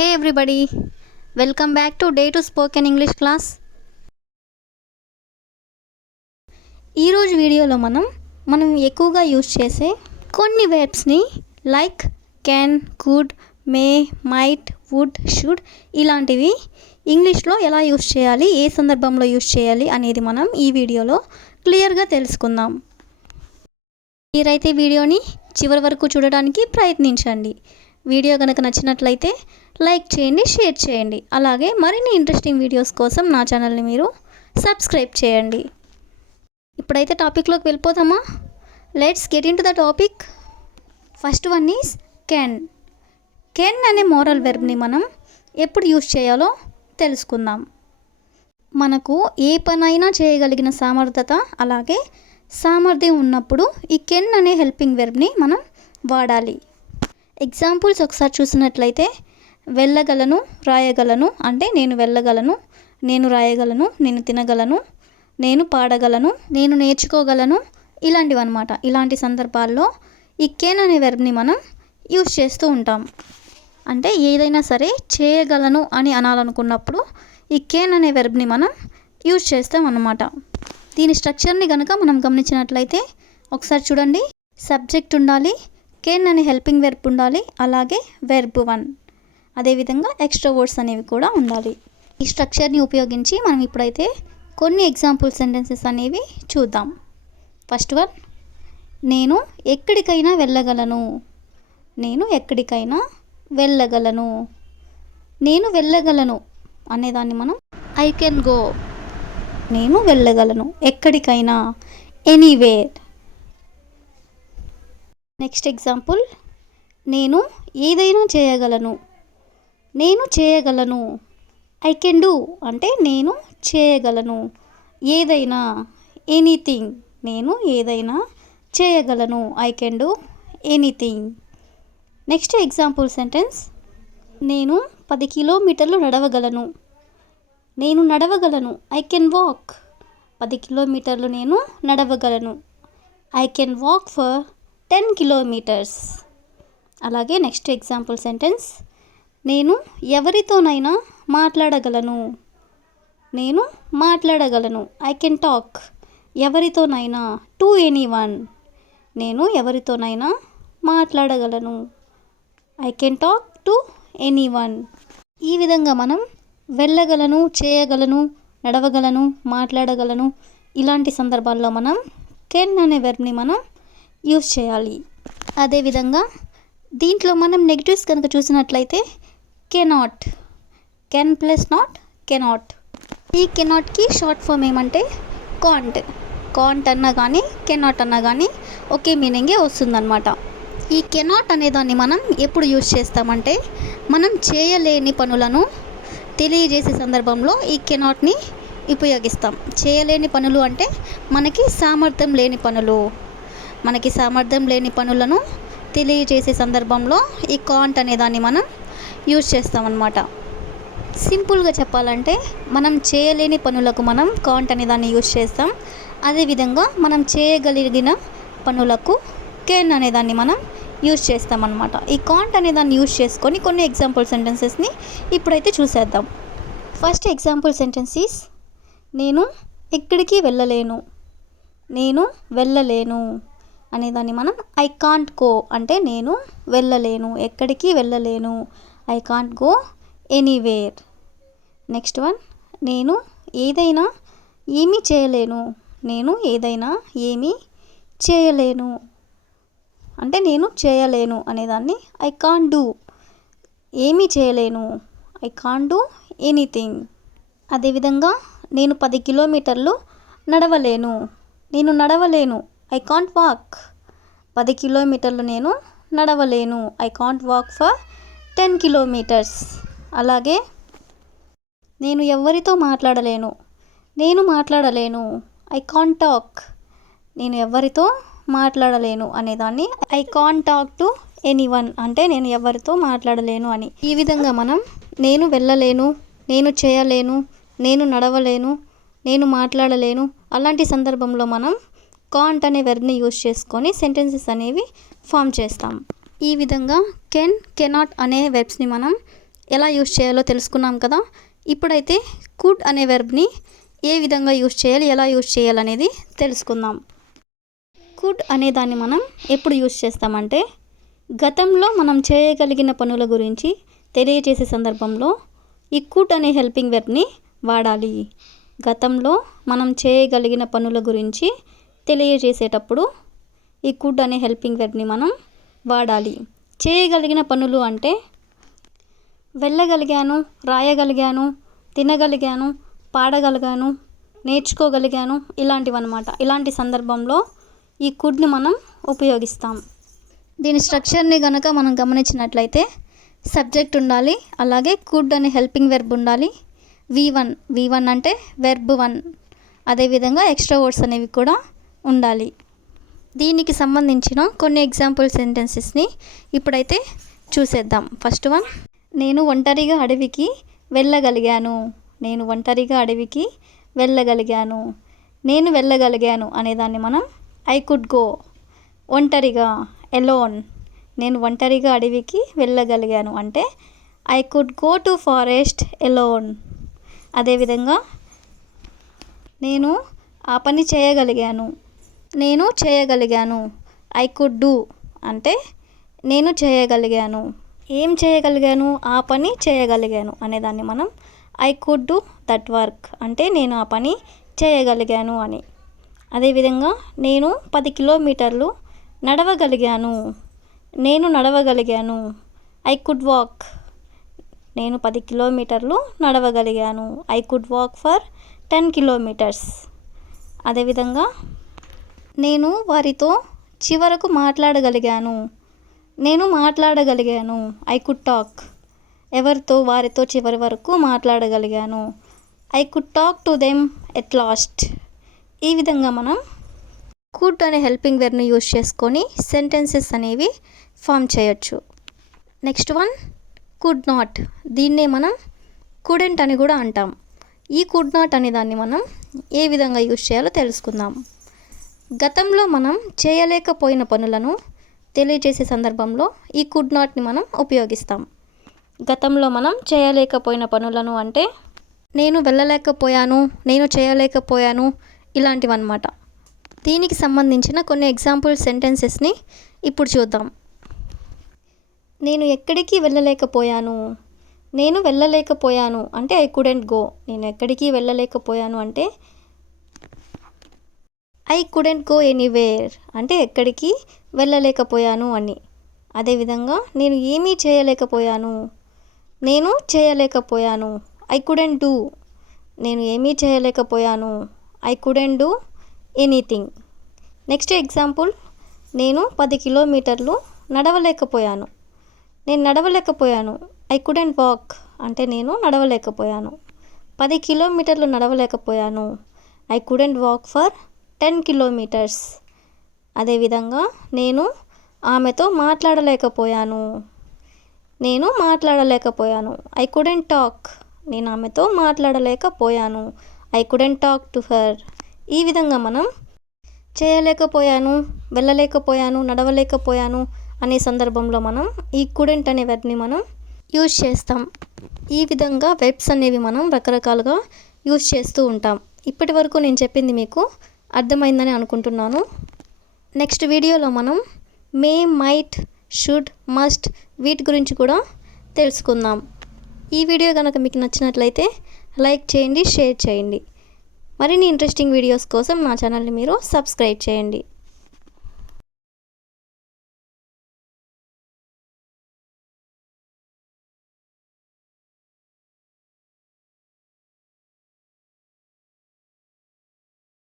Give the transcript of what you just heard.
Hey everybody, welcome back to Day to Spoken English class. ఈరోజు వీడియోలో మనం ఎక్కువగా యూజ్ చేసే కొన్ని వెర్బ్స్ని like can, could, may, might, would, should ఇలాంటివి ఇంగ్లీష్లో ఎలా యూజ్ చేయాలి, ఏ సందర్భంలో యూజ్ చేయాలి అనేది మనం ఈ వీడియోలో క్లియర్గా తెలుసుకుందాం. మీరైతే వీడియోని చివరి వరకు చూడడానికి ప్రయత్నించండి. వీడియో కనుక నచ్చినట్లయితే లైక్ చేయండి, షేర్ చేయండి. అలాగే మరిన్ని ఇంట్రెస్టింగ్ వీడియోస్ కోసం నా ఛానల్ని మీరు సబ్స్క్రైబ్ చేయండి. ఇప్పుడైతే టాపిక్లోకి వెళ్ళిపోతామా? Let's get into the topic. First one is can. Can అనే మోరల్ వెర్బ్ని మనం ఎప్పుడు యూజ్ చేయాలో తెలుసుకుందాం. మనకు ఏ పనైనా చేయగలిగిన సామర్థ్యత అలాగే సామర్థ్యం ఉన్నప్పుడు ఈ కెన్ అనే హెల్పింగ్ వెర్బ్ని మనం వాడాలి. ఎగ్జాంపుల్స్ ఒకసారి చూసినట్లయితే వెళ్ళగలను, రాయగలను అంటే నేను వెళ్ళగలను, నేను రాయగలను, నేను తినగలను, నేను పాడగలను, నేను నేర్చుకోగలను, ఇలాంటివి అనమాట. ఇలాంటి సందర్భాల్లో ఈ కెన్ అనే వెర్బ్ని మనం యూజ్ చేస్తూ ఉంటాం. అంటే ఏదైనా సరే చేయగలను అని అనాలనుకున్నప్పుడు ఈ కెన్ అనే వెర్బ్ని మనం యూజ్ చేస్తాం అన్నమాట. దీని స్ట్రక్చర్ని కనుక మనం గమనించినట్లయితే ఒకసారి చూడండి. సబ్జెక్ట్ ఉండాలి, కెన్ అనే హెల్పింగ్ వెర్బ్ ఉండాలి, అలాగే వెర్బ్ 1, అదేవిధంగా ఎక్స్ట్రా వర్డ్స్ అనేవి కూడా ఉండాలి. ఈ స్ట్రక్చర్ని ఉపయోగించి మనం ఇప్పుడైతే కొన్ని ఎగ్జాంపుల్ సెంటెన్సెస్ అనేవి చూద్దాం. ఫస్ట్ వన్, నేను ఎక్కడికైనా వెళ్ళగలను. నేను ఎక్కడికైనా వెళ్ళగలను. నేను వెళ్ళగలను అనేదాన్ని మనం ఐ కెన్ గో. నేను వెళ్ళగలను ఎక్కడికైనా, ఎనీవేర్. నెక్స్ట్ ఎగ్జాంపుల్, నేను ఏదైనా చేయగలను. నేను చేయగలను. ఐ కెన్ డూ అంటే నేను చేయగలను. ఏదైనా, ఎనీథింగ్. నేను ఏదైనా చేయగలను. I can do anything. Next example sentence, నేను 10 కిలోమీటర్లు నడవగలను. నేను నడవగలను. I can walk. 10 కిలోమీటర్లు నేను నడవగలను. I can walk for 10 kilometres. అలాగే నెక్స్ట్ ఎగ్జాంపుల్ సెంటెన్స్, నేను ఎవరితోనైనా మాట్లాడగలను. నేను మాట్లాడగలను. I can talk. ఎవరితోనైనా, టు ఎనీవన్. నేను ఎవరితోనైనా మాట్లాడగలను. I can talk to anyone. ఈ విధంగా మనం వెళ్ళగలను, చేయగలను, నడవగలను, మాట్లాడగలను ఇలాంటి సందర్భాల్లో మనం కెన్ అనే వెర్బ్ని మనం యూజ్ చేయాలి. అదేవిధంగా దీంట్లో మనం నెగిటివ్స్ కనుక చూసినట్లయితే cannot. Can plus not, cannot. ఈ కెనాట్కి షార్ట్ ఫామ్ ఏమంటే కాంట్. కాంట్ అన్నా కానీ కెనాట్ అన్నా కానీ ఒకే మీనింగే వస్తుందన్నమాట. ఈ కెనాట్ అనేదాన్ని మనం ఎప్పుడు యూజ్ చేస్తామంటే మనం చేయలేని పనులను తెలియజేసే సందర్భంలో ఈ కెనాట్ని ఉపయోగిస్తాం. చేయలేని పనులు అంటే మనకి సామర్థ్యం లేని పనులు. మనకి సామర్థ్యం లేని పనులను తెలియజేసే సందర్భంలో ఈ కాంట్ అనేదాన్ని మనం యూజ్ చేస్తామన్నమాట. సింపుల్గా చెప్పాలంటే మనం చేయలేని పనులకు మనం కాంట్ అనేదాన్ని యూజ్ చేస్తాం. అదేవిధంగా మనం చేయగలిగిన పనులకు కెన్ అనేదాన్ని మనం యూజ్ చేస్తామన్నమాట. ఈ కాంట్ అనేదాన్ని యూజ్ చేసుకొని కొన్ని ఎగ్జాంపుల్ సెంటెన్సెస్ని ఇప్పుడైతే చూసేద్దాం. ఫస్ట్ ఎగ్జాంపుల్ సెంటెన్స్ ఈస్, నేను ఎక్కడికి వెళ్ళలేను. నేను వెళ్ళలేను అనేదాన్ని మనం ఐ కాంట్ గో అంటే నేను వెళ్ళలేను, ఎక్కడికి వెళ్ళలేను. I can't go anywhere. Next one, నేను ఏదైనా ఏమీ చేయలేను. నేను ఏదైనా ఏమీ చేయలేను అంటే నేను చేయలేను అనేదాన్ని ఐ కాంట్ డూ. ఏమీ చేయలేను, ఐ కాంట్ డూ ఎనీథింగ్. అదేవిధంగా నేను 10 కిలోమీటర్లు నడవలేను. నేను నడవలేను, ఐ కాంట్ వాక్. 10 కిలోమీటర్లు నేను నడవలేను. I can't walk for 10 kilometres. అలాగే నేను ఎవరితో మాట్లాడలేను. నేను మాట్లాడలేను, ఐ కాంట్ టాక్. నేను ఎవరితో మాట్లాడలేను అనేదాన్ని I can't talk to anyone అంటే నేను ఎవరితో మాట్లాడలేను అని. ఈ విధంగా మనం నేను వెళ్ళలేను, నేను చేయలేను, నేను నడవలేను, నేను మాట్లాడలేను అలాంటి సందర్భంలో మనం కాంట్ అనే వెర్బ్ని యూజ్ చేసుకొని సెంటెన్సెస్ అనేవి ఫామ్ చేస్తాం. ఈ విధంగా కెన్, కెనాట్ అనే వెర్బ్స్ని మనం ఎలా యూజ్ చేయాలో తెలుసుకున్నాం కదా. ఇప్పుడైతే కుడ్ అనే వెర్బ్ని ఏ విధంగా యూజ్ చేయాలి, ఎలా యూజ్ చేయాలనేది తెలుసుకుందాం. కుడ్ అనే దాన్ని మనం ఎప్పుడు యూజ్ చేస్తామంటే గతంలో మనం చేయగలిగిన పనుల గురించి తెలియజేసే సందర్భంలో ఈ కుడ్ అనే హెల్పింగ్ వెర్బ్ని వాడాలి. గతంలో మనం చేయగలిగిన పనుల గురించి తెలియజేసేటప్పుడు ఈ కుడ్ అనే హెల్పింగ్ వెర్బ్ని మనం వాడాలి. చేయగలిగిన పనులు అంటే వెళ్ళగలిగాను, రాయగలిగాను, తినగలిగాను, పాడగలిగాను, నేర్చుకోగలిగాను, ఇలాంటివన్నమాట. ఇలాంటి సందర్భంలో ఈ కుడ్ని మనం ఉపయోగిస్తాం. దీని స్ట్రక్చర్ని కనుక మనం గమనించినట్లయితే సబ్జెక్ట్ ఉండాలి, అలాగే కుడ్ అనే హెల్పింగ్ వెర్బ్ ఉండాలి, V1 అంటే వెర్బ్ 1, అదేవిధంగా ఎక్స్ట్రా వర్డ్స్ అనేవి కూడా ఉండాలి. దీనికి సంబంధించిన కొన్ని ఎగ్జాంపుల్ సెంటెన్సెస్ని ఇప్పుడైతే చూసేద్దాం. ఫస్ట్ వన్, నేను ఒంటరిగా అడవికి వెళ్ళగలిగాను. నేను ఒంటరిగా అడవికి వెళ్ళగలిగాను. నేను వెళ్ళగలిగాను అనేదాన్ని మనం ఐ కుడ్ గో. ఒంటరిగా ఎలోన్. నేను ఒంటరిగా అడవికి వెళ్ళగలిగాను అంటే I could go to forest alone. అదేవిధంగా నేను ఆ పని చేయగలిగాను. నేను చేయగలిగాను ఐ కుడ్ డూ అంటే నేను చేయగలిగాను. ఏం చేయగలిగాను? ఆ పని చేయగలిగాను అనేదాన్ని మనం I could do that work అంటే నేను ఆ పని చేయగలిగాను అని. అదేవిధంగా నేను 10 కిలోమీటర్లు నడవగలిగాను. నేను నడవగలిగాను ఐ కుడ్ వాక్. నేను 10 కిలోమీటర్లు నడవగలిగాను I could walk for 10 kilometres. అదేవిధంగా నేను వారితో చివరకు మాట్లాడగలిగాను. నేను మాట్లాడగలిగాను ఐ కుడ్ టాక్. ఎవరితో? వారితో చివరి వరకు మాట్లాడగలిగాను I could talk to them at last. ఈ విధంగా మనం కుడ్ అనే హెల్పింగ్ వెర్బ్ని యూజ్ చేసుకొని సెంటెన్సెస్ అనేవి ఫామ్ చేయొచ్చు. Next one, could not. దీన్నే మనం కుడెంట్ అని కూడా అంటాం. ఈ కుడ్ నాట్ అనే దాన్ని మనం ఏ విధంగా యూజ్ చేయాలో తెలుసుకుందాం. గతంలో మనం చేయలేకపోయిన పనులను తెలియజేసే సందర్భంలో ఈ కుడ్ నాట్ని మనం ఉపయోగిస్తాం. గతంలో మనం చేయలేకపోయిన పనులను అంటే నేను వెళ్ళలేకపోయాను, నేను చేయలేకపోయాను, ఇలాంటివన్నమాట. దీనికి సంబంధించిన కొన్ని ఎగ్జాంపుల్ సెంటెన్సెస్ని ఇప్పుడు చూద్దాం. నేను ఎక్కడికి వెళ్ళలేకపోయాను. నేను వెళ్ళలేకపోయాను అంటే ఐ కుడెంట్ గో. నేను ఎక్కడికి వెళ్ళలేకపోయాను అంటే ఐ కుడెంట్ గో ఎనీవేర్ అంటే ఎక్కడికి వెళ్ళలేకపోయాను అని. అదేవిధంగా నేను ఏమీ చేయలేకపోయాను. నేను చేయలేకపోయాను ఐ కుడెంట్ డూ. నేను ఏమీ చేయలేకపోయాను I couldn't do anything. Next example, నేను 10 కిలోమీటర్లు నడవలేకపోయాను. నేను నడవలేకపోయాను ఐ కుడెంట్ వాక్ అంటే నేను నడవలేకపోయాను. 10 కిలోమీటర్లు నడవలేకపోయాను I couldn't walk for 10 kilometres. అదేవిధంగా నేను ఆమెతో మాట్లాడలేకపోయాను. నేను మాట్లాడలేకపోయాను ఐ కుడెంట్ టాక్. నేను ఆమెతో మాట్లాడలేకపోయాను I couldn't talk to her. ఈ విధంగా మనం చేయలేకపోయాను, వెళ్ళలేకపోయాను, నడవలేకపోయాను అనే సందర్భంలో మనం ఈ కుడెంట్ అనే వెర్బ్ని మనం యూజ్ చేస్తాం. ఈ విధంగా వెర్బ్స్ అనేవి మనం రకరకాలుగా యూజ్ చేస్తూ ఉంటాం. ఇప్పటి వరకు నేను చెప్పింది మీకు అర్థమైందని అనుకుంటున్నాను. నెక్స్ట్ వీడియోలో మనం మే, మైట్, షుడ్, మస్ట్ వీటి గురించి కూడా తెలుసుకుందాం. ఈ వీడియో కనుక మీకు నచ్చినట్లయితే లైక్ చేయండి, షేర్ చేయండి. మరిన్ని ఇంట్రెస్టింగ్ వీడియోస్ కోసం నా ఛానల్ని మీరు సబ్స్క్రైబ్ చేయండి.